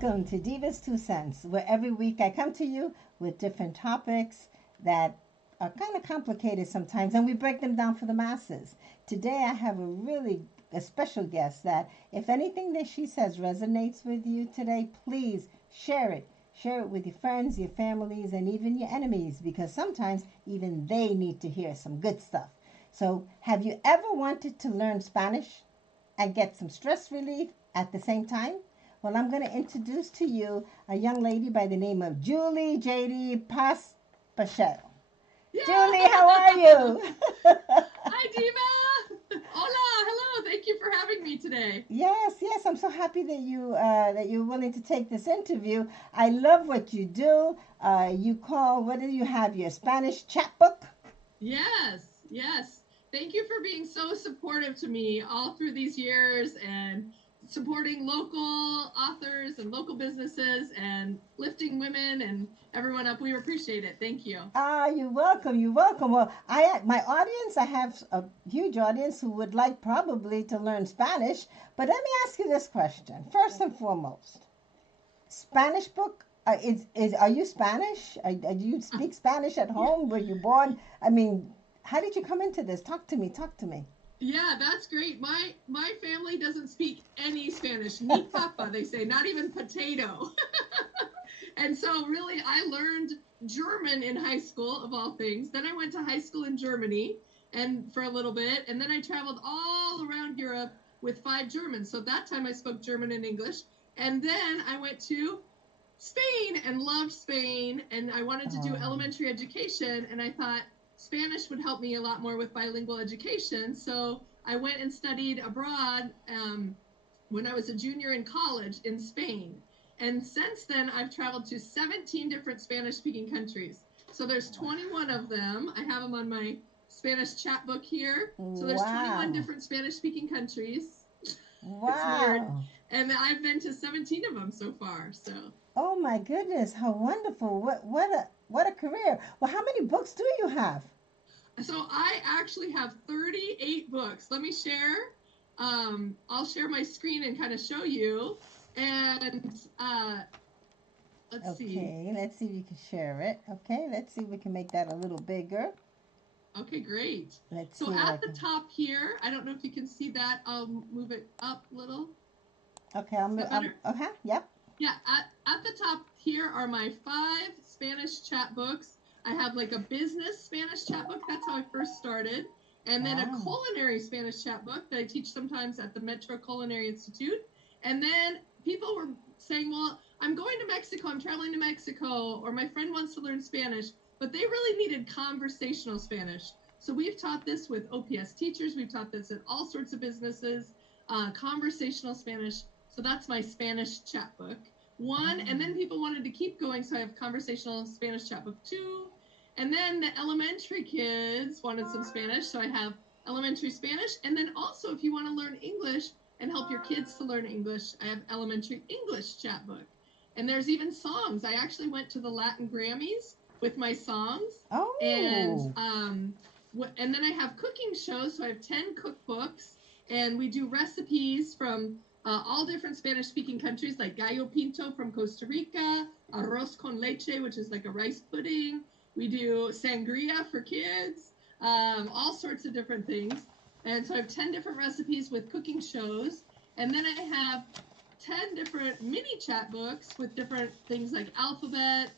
welcome to Diva's Two Cents, where every week I come to you with different topics that are kind of complicated sometimes, and we break them down for the masses. Today I have a special guest that if anything that she says resonates with you today, please share it. Share it with your friends, your families, and even your enemies, because sometimes even they need to hear some good stuff. So, have you ever wanted to learn Spanish and get some stress relief at the same time? Well, I'm going to introduce to you a young lady by the name of Julie Jahde Pospishil. Julie, Yeah! how are you? Hi, Diva! Hola! Hello! Thank you for having me today. Yes, yes, I'm so happy that you're willing to take this interview. I love what you do. You call, what do you have? Your Spanish Chatbook? Yes, yes. Thank you for being so supportive to me all through these years and supporting local authors and local businesses and lifting women and everyone up. We appreciate it. Thank you. Ah, you're welcome. You're welcome. Well, my audience, I have a huge audience who would like probably to learn Spanish. But let me ask you this question first and foremost: Spanish book. Is Are you Spanish? Do you speak Spanish at Yeah. home? Were you born? I mean, how did you come into this? Talk to me. Talk to me. Yeah, that's great. My family doesn't speak any Spanish. Ni papa, they say, not even potato. And so really I learned German in high school of all things. Then I went to high school in Germany and for a little bit, and then I traveled all around Europe with five Germans. So that time I spoke German and English. And then I went to Spain and loved Spain, and I wanted to do Oh, elementary education, and I thought Spanish would help me a lot more with bilingual education. So I went and studied abroad when I was a junior in college in Spain. And since then, I've traveled to 17 different Spanish speaking countries. So there's 21 of them. I have them on my Spanish chat book here. So there's 21 wow. different Spanish speaking countries. It's weird. Wow. And I've been to 17 of them so far. So Oh my goodness, how wonderful. What a career. Well, how many books do you have? I actually have 38 books. Let me share. I'll share my screen and kind of show you. And let's see. Okay, let's see if you can share it. Okay, let's see if we can make that a little bigger. Okay, great. Let's So see if I at the can. top here, I don't know if you can see that. I'll move it up a little. Okay, Is that better? okay, yep. Yeah, at the top here are my five Spanish chat books. I have like a business Spanish chat book. That's how I first started. And then a Wow. culinary Spanish chat book that I teach sometimes at the Metro Culinary Institute. And then people were saying, well, I'm going to Mexico, I'm traveling to Mexico, or my friend wants to learn Spanish, but they really needed conversational Spanish. So we've taught this with OPS teachers, we've taught this at all sorts of businesses, conversational Spanish. So that's my Spanish chat book. One, and then Oh. people wanted to keep going, so I have conversational Spanish chat book two. And then the elementary kids wanted some Spanish, so I have elementary Spanish. And then also, if you want to learn English and help your kids to learn English, I have elementary English chat book. And there's even songs. I actually went to the Latin Grammys with my songs. And Oh. and then I have cooking shows, so I have 10 cookbooks, and we do recipes from all different Spanish-speaking countries, like gallo pinto from Costa Rica, arroz con leche, which is like a rice pudding. We do sangria for kids, all sorts of different things. And so I have 10 different recipes with cooking shows. And then I have 10 different mini chat books with different things like alphabet,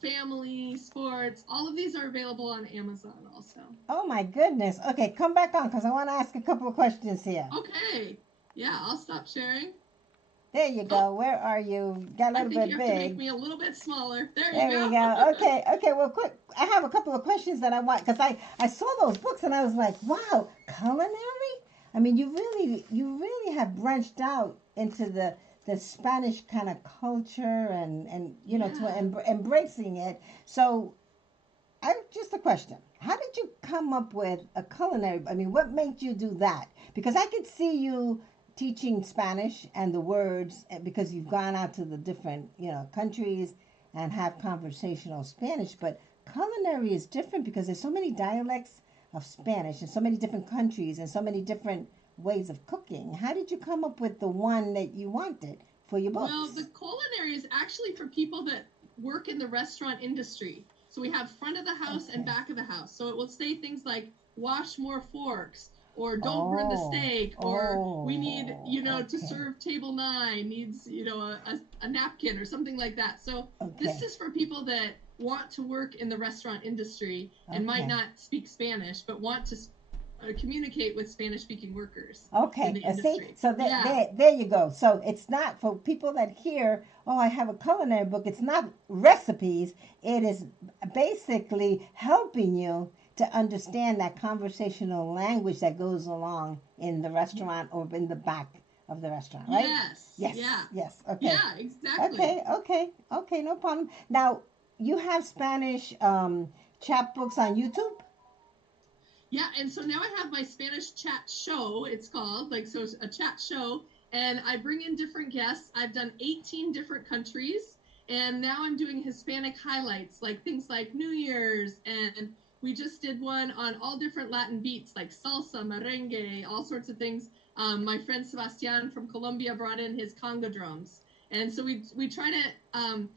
family, sports. All of these are available on Amazon also. Oh my goodness. Okay, come back on because I want to ask a couple of questions here. Okay. Yeah, I'll stop sharing. There you Oh, go. Where are you? Got a I little think you bit have to make big. me a little bit smaller. There you There we go. go. Okay, okay. Well, quick. I have a couple of questions that I want because I saw those books and I was like, wow, culinary. I mean, you really have branched out into the Spanish kind of culture and to Yeah. embracing it. So, I just a question. How did you come up with a culinary? I mean, what made you do that? Because I could see you teaching Spanish and the words because you've gone out to the different, countries and have conversational Spanish, but culinary is different because there's so many dialects of Spanish and so many different countries and so many different ways of cooking. How did you come up with the one that you wanted for your Well, books? the culinary is actually for people that work in the restaurant industry. So we have front of the house and Okay. back of the house. So it will say things like wash more forks or don't burn the Oh, steak or we need, to okay, serve table 9 needs, a napkin or something like that. So this okay, is for people that want to work in the restaurant industry and might okay. not speak Spanish, but want to communicate with Spanish speaking workers in Okay, the see, industry. so Yeah. there you go. So it's not for people that hear, oh, I have a culinary book. It's not recipes. It is basically helping you to understand that conversational language that goes along in the restaurant or in the back of the restaurant, right? Yes. Yes, Yeah. yes. Okay, Yeah, exactly. okay, okay, okay. No problem. Now you have Spanish chapbooks on YouTube. Yeah, and so now I have my Spanish chat show, it's called, like, so it's a chat show, and I bring in different guests. I've done 18 different countries, and now I'm doing Hispanic highlights, like things like New Year's, and we just did one on all different Latin beats, like salsa, merengue, all sorts of things. My friend Sebastian from Colombia brought in his conga drums, and so we try to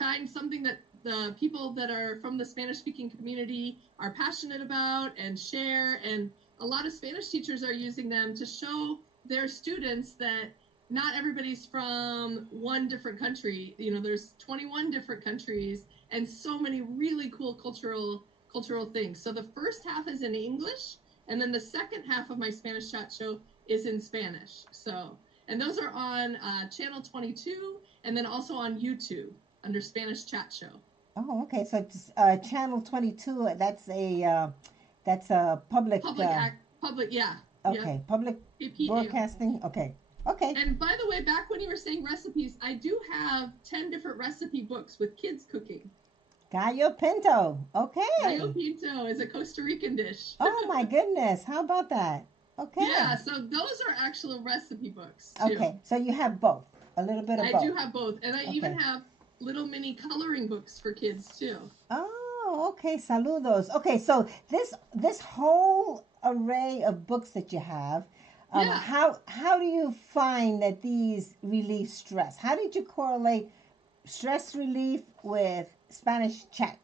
find something that the people that are from the Spanish speaking community are passionate about and share. And a lot of Spanish teachers are using them to show their students that not everybody's from one different country. There's 21 different countries and so many really cool cultural things. So the first half is in English, and then the second half of my Spanish chat show is in Spanish. So, and those are on channel 22 and then also on YouTube under Spanish Chat Show. Oh, okay. So it's channel 22. That's a public. Public, yeah. Okay, Yep. public PPAO. broadcasting. Okay, okay. And by the way, back when you were saying recipes, I do have 10 different recipe books with kids cooking. Gallo pinto. Gallo Okay. pinto is a Costa Rican dish. Oh my goodness. How about that? Yeah, Okay. so those are actual recipe books too. Okay. So you have both. A little bit of I do both. have both, and I even Okay. have little mini coloring books for kids too. Oh, okay. Saludos. Okay. So this whole array of books that you have, Yeah. how do you find that these relieve stress? How did you correlate stress relief with Spanish chat?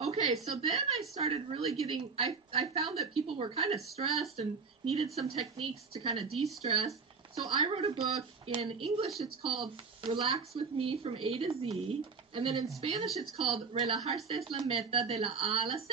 Okay, so then I started really I found that people were kind of stressed and needed some techniques to kind of de-stress. So I wrote a book in English, it's called Relax with Me from A to Z. And then in Spanish, it's called Relajarse es la meta de la A a la Z.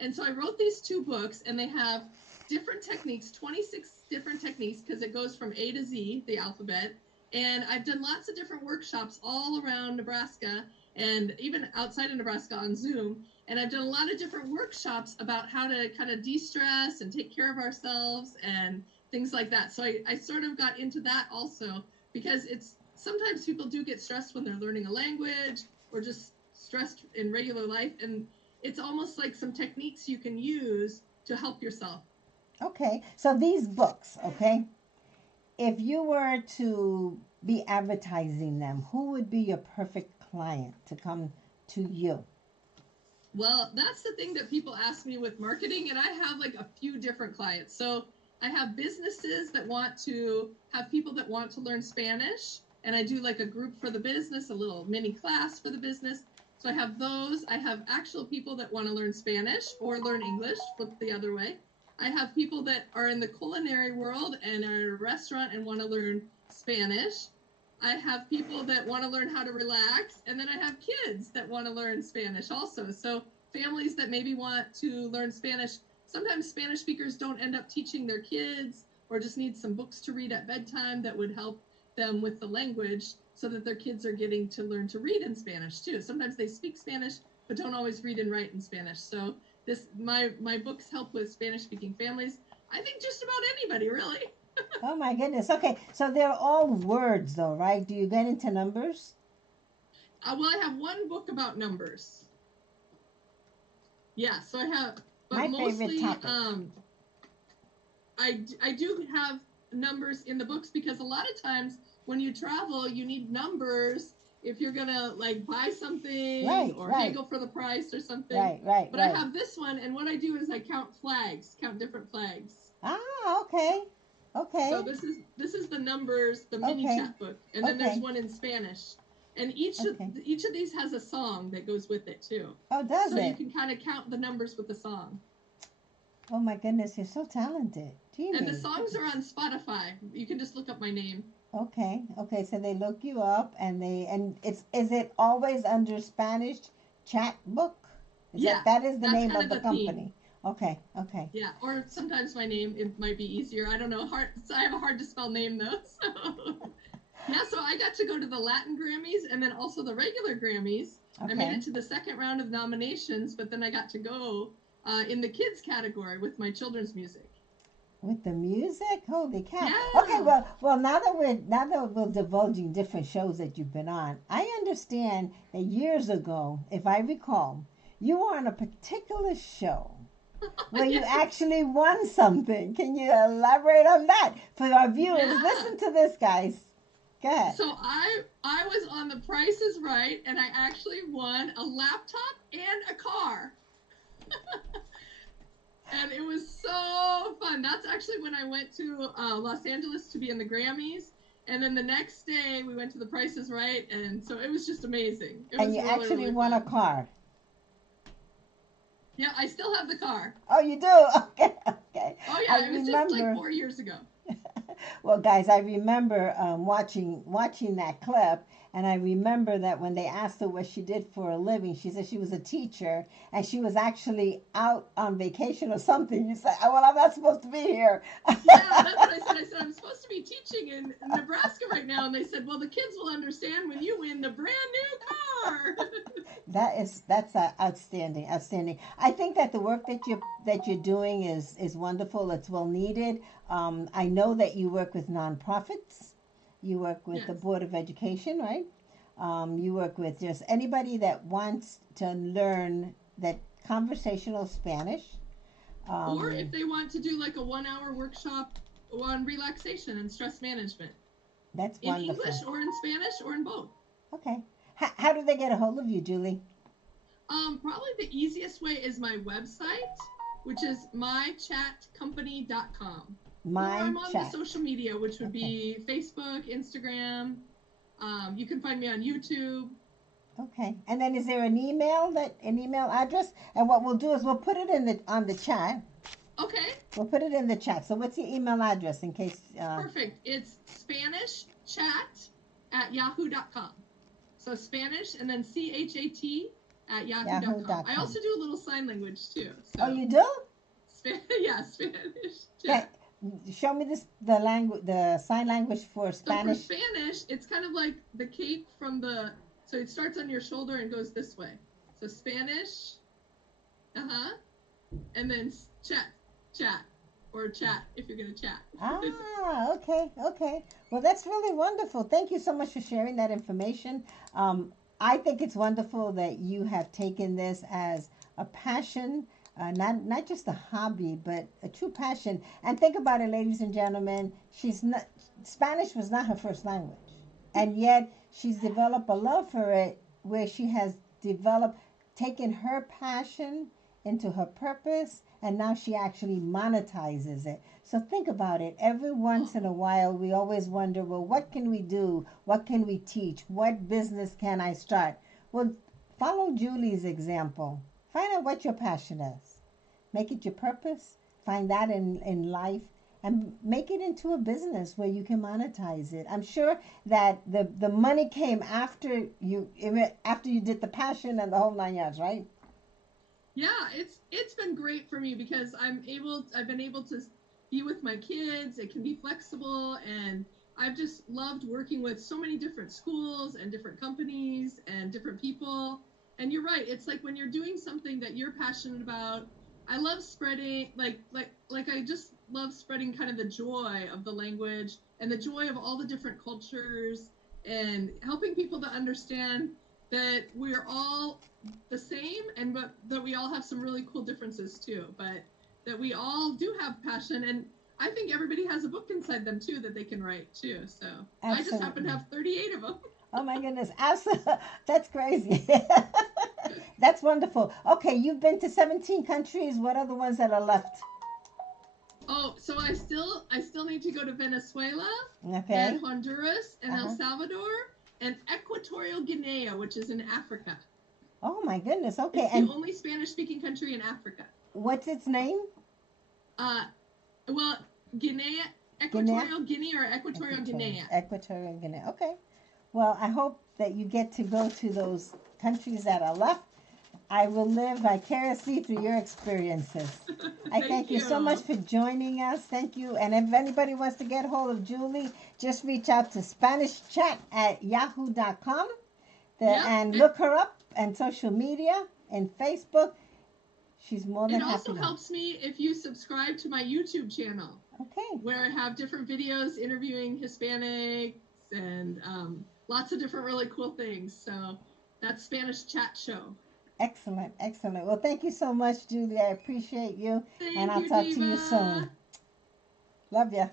And so I wrote these two books, and they have different techniques, 26 different techniques, because it goes from A to Z, the alphabet. And I've done lots of different workshops all around Nebraska and even outside of Nebraska on Zoom. And I've done a lot of different workshops about how to kind of de-stress and take care of ourselves and things like that. So I sort of got into that also because it's sometimes people do get stressed when they're learning a language or just stressed in regular life. And it's almost like some techniques you can use to help yourself. Okay. So these books, okay? If you were to be advertising them, who would be your perfect client to come to you? Well, that's the thing that people ask me with marketing, and I have like a few different clients. So I have businesses that want to have people that want to learn Spanish, and I do like a group for the business, a little mini class for the business. So I have those. I have actual people that want to learn Spanish or learn English, flip the other way. I have people that are in the culinary world and are in a restaurant and want to learn Spanish. I have people that want to learn how to relax, and then I have kids that want to learn Spanish also. So families that maybe want to learn Spanish, sometimes Spanish speakers don't end up teaching their kids or just need some books to read at bedtime that would help them with the language so that their kids are getting to learn to read in Spanish too. Sometimes they speak Spanish but don't always read and write in Spanish. So my books help with Spanish speaking families. I think just about anybody really. Oh my goodness. Okay. So they're all words though, right? Do you get into numbers? Well, I have one book about numbers. Yeah, so I have, but My favorite mostly topic. I do have numbers in the books because a lot of times when you travel, you need numbers if you're gonna like buy something or Right, haggle for the price or something. But I right. have this one, and what I do is I count flags, count different flags. Ah, okay. Okay. So this is the numbers, the mini Okay. chat book, and then there's Okay. one in Spanish, and each of Okay. each of these has a song that goes with it too. Oh, does So you it? can kind of count the numbers with the song. Oh my goodness, you're so talented. And the Julie. songs are on Spotify. You can just look up my name. Okay. Okay. So they look you up and it's is it always under Spanish chat book? Is Yeah, that is the that's name kind of of the the theme. company? Okay. Okay. Yeah, or sometimes my name it might be easier. I don't know. Hard. So I have a hard to spell name though. So yeah, so I got to go to the Latin Grammys and then also the regular Grammys. I made Okay. it to the second round of nominations, but then I got to go in the kids category with my children's music. With the music, holy cow! Okay, Yeah. well, now that we're divulging different shows that you've been on, I understand that years ago, if I recall, you were on a particular show where you Yes. actually won something. Can you elaborate on that for our viewers? Yeah. Listen to this, guys. Go ahead. So I was on The Price is Right, and I actually won a laptop and a car. And it was so fun. That's actually when I went to Los Angeles to be in the Grammys. And then the next day we went to The Price is Right, and so it was just amazing. It And was you really, actually really won a fun. car. Yeah, I still have the car. Oh, you do? Okay, okay. Oh I yeah, it was just like remember. 4 years ago. Well, guys, I remember watching that clip, and I remember that when they asked her what she did for a living, she said she was a teacher, and she was actually out on vacation or something. You said, "Oh, well, I'm not supposed to be here." Yeah, that's what I said. I said I'm supposed to be teaching in Nebraska right now, and they said, "Well, the kids will understand when you win the brand new car." That's outstanding, outstanding. I think that the work that you're doing is wonderful. It's well needed. I know that you work with nonprofits. You work with the Yes. Board of Education, right? You work with just anybody that wants to learn that conversational Spanish. Or if Um, they want to do like a 1 hour workshop on relaxation and stress management that's in English wonderful. or in Spanish or in both. Okay. How do they get a hold of you, Julie? Probably the easiest way is my website, which is mychatcompany.com. Or My I'm on the chat. social media, which would Okay. be Facebook, Instagram. You can find me on YouTube. Okay. And then is there an email address? And what we'll do is we'll put it in the on the chat. Okay, We'll put it in the chat. So what's your email address in case perfect. It's SpanishChat@yahoo.com. So Spanish and then CHAT@yahoo.com. I yahoo.com? also do a little sign language too. Oh, So, you do? Yeah, Spanish Okay. chat. Show me the sign language for So for Spanish. Spanish, it's kind of like the cape from the. So it starts on your shoulder and goes this way. So Spanish, and then chat, or chat if you're gonna chat. Okay, okay. Well, that's really wonderful. Thank you so much for sharing that information. I think it's wonderful that you have taken this as a passion, not just a hobby, but a true passion. And think about it, ladies and gentlemen. She's not Spanish was not her first language, and yet she's developed a love for it, where she has developed, taken her passion into her purpose, and now she actually monetizes it. So think about it. Every once in a while, we always wonder, well, what can we do? What can we teach? What business can I start? Well, follow Julie's example. Find out what your passion is. Make it your purpose. Find that in life and make it into a business where you can monetize it. I'm sure that the money came after you did the passion and the whole 9 yards, right? Yeah, it's been great for me because I've been able to be with my kids. It can be flexible, and I've just loved working with so many different schools and different companies and different people. And you're right, it's like when you're doing something that you're passionate about. I love spreading like I just love spreading kind of the joy of the language and the joy of all the different cultures, and helping people to understand that we're all the same, and but that we all have some really cool differences too, but that we all do have passion, and I think everybody has a book inside them too that they can write too. So I just happen to Absolutely. have 38 of them. Oh my goodness. Absolutely. That's crazy. That's wonderful. Okay, you've been to 17 countries. What are the ones that are left? Oh, So I still need to go to Venezuela Okay. and Honduras and Uh-huh. El Salvador and Equatorial Guinea, which is in Africa. Oh my goodness. Okay. It's And the only Spanish-speaking country in Africa. what's its name? Well, Equatorial Guinea or Equatorial Guinea. Equatorial Guinea. Okay. Well, I hope that you get to go to those countries that are left. I will live vicariously through your experiences. I thank you so much for joining us. Thank you. And if anybody wants to get hold of Julie, just reach out to SpanishChat@yahoo.com and look her up on social media and Facebook. She's more than happy. It also helps me if you subscribe to my YouTube channel. Okay. Where I have different videos interviewing Hispanics and lots of different really cool things. So that's Spanish Chat Show. Excellent, excellent. Well, thank you so much, Julie. I appreciate you. Thank and I'll you, talk Diva. to you soon. Love ya.